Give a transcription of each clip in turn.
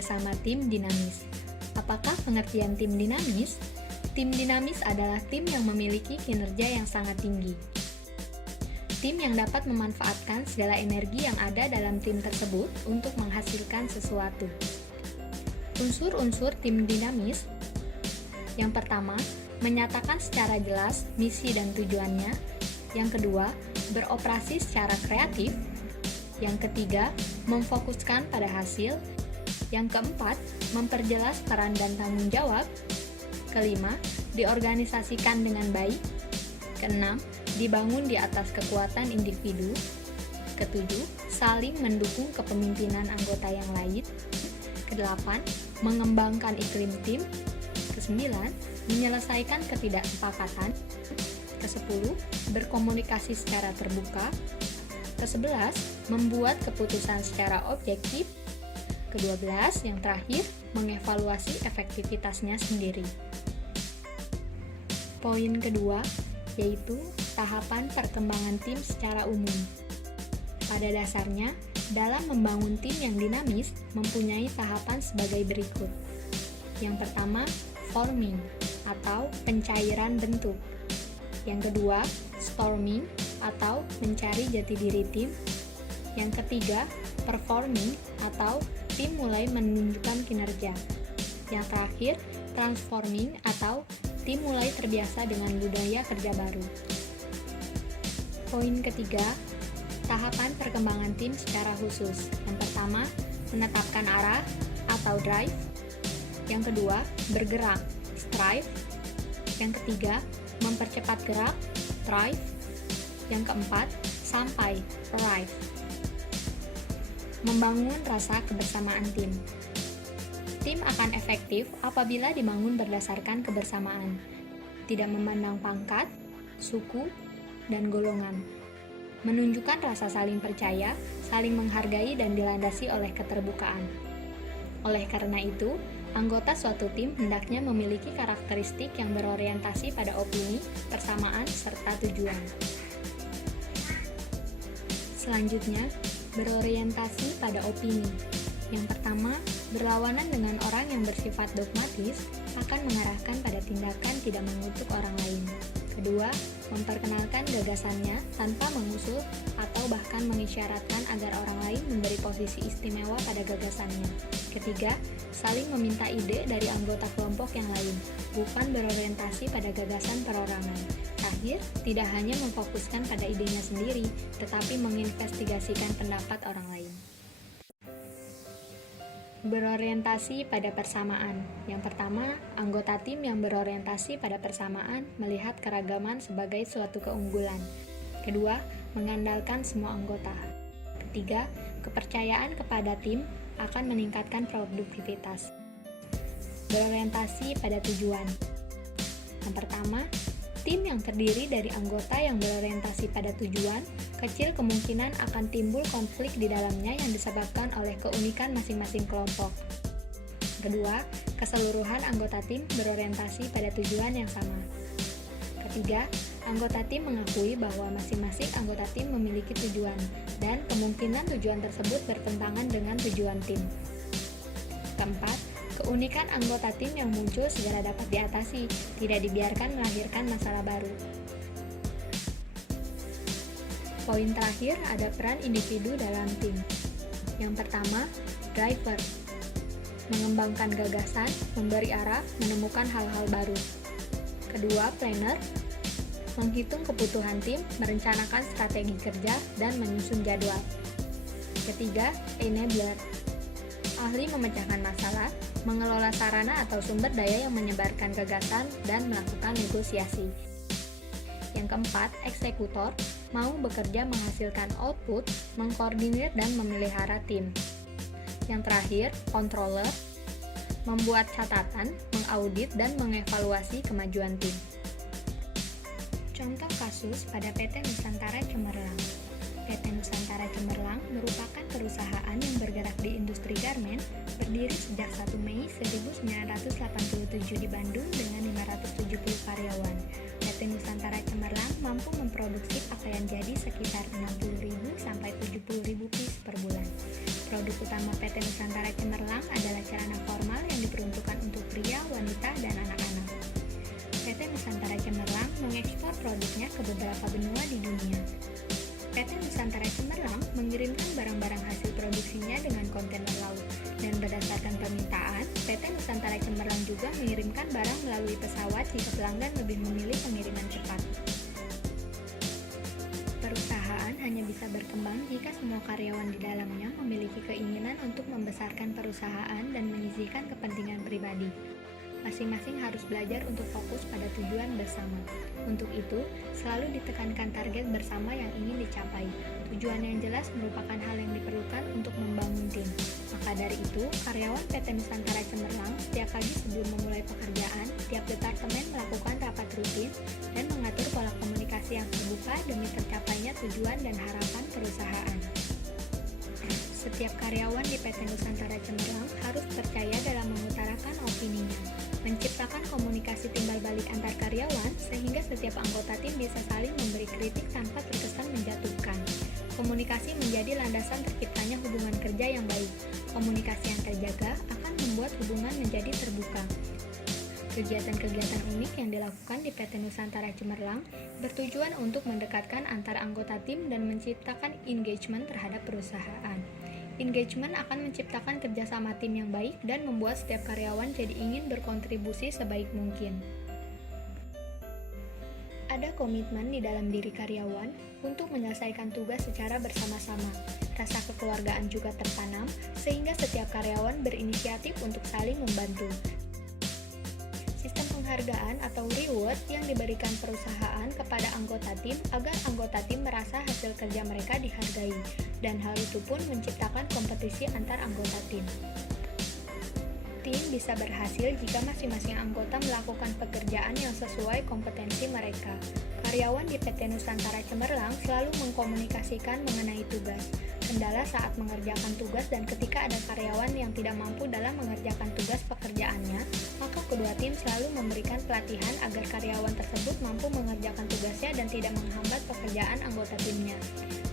kerjasama tim dinamis. Apakah pengertian tim dinamis? Tim dinamis adalah tim yang memiliki kinerja yang sangat tinggi. Tim yang dapat memanfaatkan segala energi yang ada dalam tim tersebut untuk menghasilkan sesuatu. Unsur-unsur tim dinamis. Yang pertama, menyatakan secara jelas misi dan tujuannya. Yang kedua, beroperasi secara kreatif. Yang ketiga, memfokuskan pada hasil. Yang keempat, memperjelas peran dan tanggung jawab. Kelima, diorganisasikan dengan baik. Keenam, dibangun di atas kekuatan individu. Ketujuh, saling mendukung kepemimpinan anggota yang lain. Kedelapan, mengembangkan iklim tim. Kesembilan, menyelesaikan ketidaksepakatan. Kesepuluh, berkomunikasi secara terbuka. Kesebelas, membuat keputusan secara objektif. Kedua-belas, yang terakhir, mengevaluasi efektivitasnya sendiri. Poin kedua, yaitu tahapan perkembangan tim secara umum. Pada dasarnya, dalam membangun tim yang dinamis mempunyai tahapan sebagai berikut. Yang pertama, forming atau pencairan bentuk. Yang kedua, storming atau mencari jati diri tim. Yang ketiga, performing atau tim mulai menunjukkan kinerja. Yang terakhir, transforming atau tim mulai terbiasa dengan budaya kerja baru. Poin ketiga, tahapan perkembangan tim secara khusus. Yang pertama, menetapkan arah atau drive. Yang kedua, bergerak, strive. Yang ketiga, mempercepat gerak, thrive. Yang keempat, sampai, arrive. Membangun rasa kebersamaan tim. Tim akan efektif apabila dibangun berdasarkan kebersamaan, tidak memandang pangkat, suku, dan golongan. Menunjukkan rasa saling percaya, saling menghargai, dan dilandasi oleh keterbukaan. Oleh karena itu, anggota suatu tim hendaknya memiliki karakteristik yang berorientasi pada opini, persamaan, serta tujuan. Selanjutnya, berorientasi pada opini. Yang pertama, berlawanan dengan orang yang bersifat dogmatis akan mengarahkan pada tindakan tidak mengutuk orang lain. Kedua, memperkenalkan gagasannya tanpa mengusul atau bahkan mengisyaratkan agar orang lain memberi posisi istimewa pada gagasannya. Ketiga, saling meminta ide dari anggota kelompok yang lain, bukan berorientasi pada gagasan perorangan. Terakhir, tidak hanya memfokuskan pada idenya sendiri, tetapi menginvestigasikan pendapat orang lain. Berorientasi pada persamaan. Yang pertama, anggota tim yang berorientasi pada persamaan melihat keragaman sebagai suatu keunggulan. Kedua, mengandalkan semua anggota. Ketiga, kepercayaan kepada tim akan meningkatkan produktivitas. Berorientasi pada tujuan. Yang pertama, tim yang terdiri dari anggota yang berorientasi pada tujuan, kecil kemungkinan akan timbul konflik di dalamnya yang disebabkan oleh keunikan masing-masing kelompok. Kedua, keseluruhan anggota tim berorientasi pada tujuan yang sama. Ketiga, anggota tim mengakui bahwa masing-masing anggota tim memiliki tujuan, dan kemungkinan tujuan tersebut bertentangan dengan tujuan tim. Keempat, keunikan anggota tim yang muncul segera dapat diatasi, tidak dibiarkan melahirkan masalah baru. Poin terakhir ada peran individu dalam tim. Yang pertama, driver. Mengembangkan gagasan, memberi arah, menemukan hal-hal baru. Kedua, planner. Menghitung kebutuhan tim, merencanakan strategi kerja, dan menyusun jadwal. Ketiga, enabler. Ahli memecahkan masalah, mengelola sarana atau sumber daya yang menyebarkan gagasan, dan melakukan negosiasi. Yang keempat, eksekutor, mau bekerja menghasilkan output, mengkoordinir dan memelihara tim. Yang terakhir, controller, membuat catatan, mengaudit dan mengevaluasi kemajuan tim. Contoh kasus pada PT Nusantara Cemerlang. PT Nusantara Cemerlang merupakan perusahaan yang bergerak di industri garmen, berdiri sejak 1 Mei 1987 di Bandung dengan 570 karyawan. PT Nusantara Cemerlang mampu memproduksi pakaian jadi sekitar 60.000 sampai 70.000 piece per bulan. Produk utama PT Nusantara Cemerlang adalah celana formal yang diperuntukkan untuk pria, wanita, dan anak-anak. PT Nusantara Cemerlang mengekspor produknya ke beberapa benua di dunia. PT Nusantara Cemerlang mengirimkan barang-barang hasil produksinya dengan kontainer laut, dan berdasarkan permintaan, PT Nusantara Cemerlang juga mengirimkan barang melalui pesawat jika pelanggan lebih memilih pengiriman cepat. Perusahaan hanya bisa berkembang jika semua karyawan di dalamnya memiliki keinginan untuk membesarkan perusahaan dan menyisihkan kepentingan pribadi. Masing-masing harus belajar untuk fokus pada tujuan bersama. Untuk itu, selalu ditekankan target bersama yang ingin dicapai. Tujuan yang jelas merupakan hal yang diperlukan untuk membangun tim. Maka dari itu, karyawan PT Nusantara Cemerlang setiap pagi sebelum memulai pekerjaan, tiap departemen melakukan rapat rutin dan mengatur pola komunikasi yang terbuka demi tercapainya tujuan dan harapan perusahaan. Setiap karyawan di PT Nusantara Cemerlang harus percaya dalam mengutarakan opininya, menciptakan komunikasi timbal balik antar karyawan sehingga setiap anggota tim bisa saling memberi kritik tanpa terkesan menjatuhkan. Komunikasi menjadi landasan terciptanya hubungan kerja yang baik. Komunikasi yang terjaga akan membuat hubungan menjadi terbuka. Kegiatan-kegiatan unik yang dilakukan di PT Nusantara Cemerlang bertujuan untuk mendekatkan antar anggota tim dan menciptakan engagement terhadap perusahaan. Engagement akan menciptakan kerjasama tim yang baik dan membuat setiap karyawan jadi ingin berkontribusi sebaik mungkin. Ada komitmen di dalam diri karyawan untuk menyelesaikan tugas secara bersama-sama. Rasa kekeluargaan juga tertanam, sehingga setiap karyawan berinisiatif untuk saling membantu. Sistem penghargaan atau reward yang diberikan perusahaan kepada anggota tim agar anggota tim merasa hasil kerja mereka dihargai, dan hal itu pun menciptakan kompetisi antar anggota tim. Tim bisa berhasil jika masing-masing anggota melakukan pekerjaan yang sesuai kompetensi mereka. Karyawan di PT Nusantara Cemerlang selalu mengkomunikasikan mengenai tugas, kendala saat mengerjakan tugas, dan ketika ada karyawan yang tidak mampu dalam mengerjakan tugas pekerjaannya, maka kedua tim selalu memberikan pelatihan agar karyawan tersebut mampu mengerjakan tugasnya dan tidak menghambat pekerjaan anggota timnya.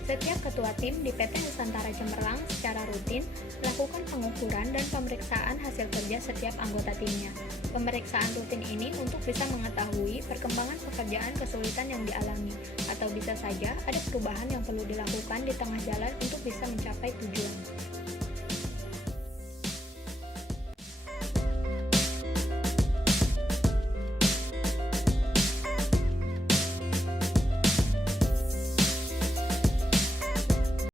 Setiap ketua tim di PT Nusantara Cemerlang secara rutin melakukan pengukuran dan pemeriksaan hasil kerja setiap anggota timnya. Pemeriksaan rutin ini untuk bisa mengetahui perkembangan pekerjaan kesulitan yang dialami, atau bisa saja ada perubahan yang perlu dilakukan di tengah jalan untuk bisa mencapai tujuan.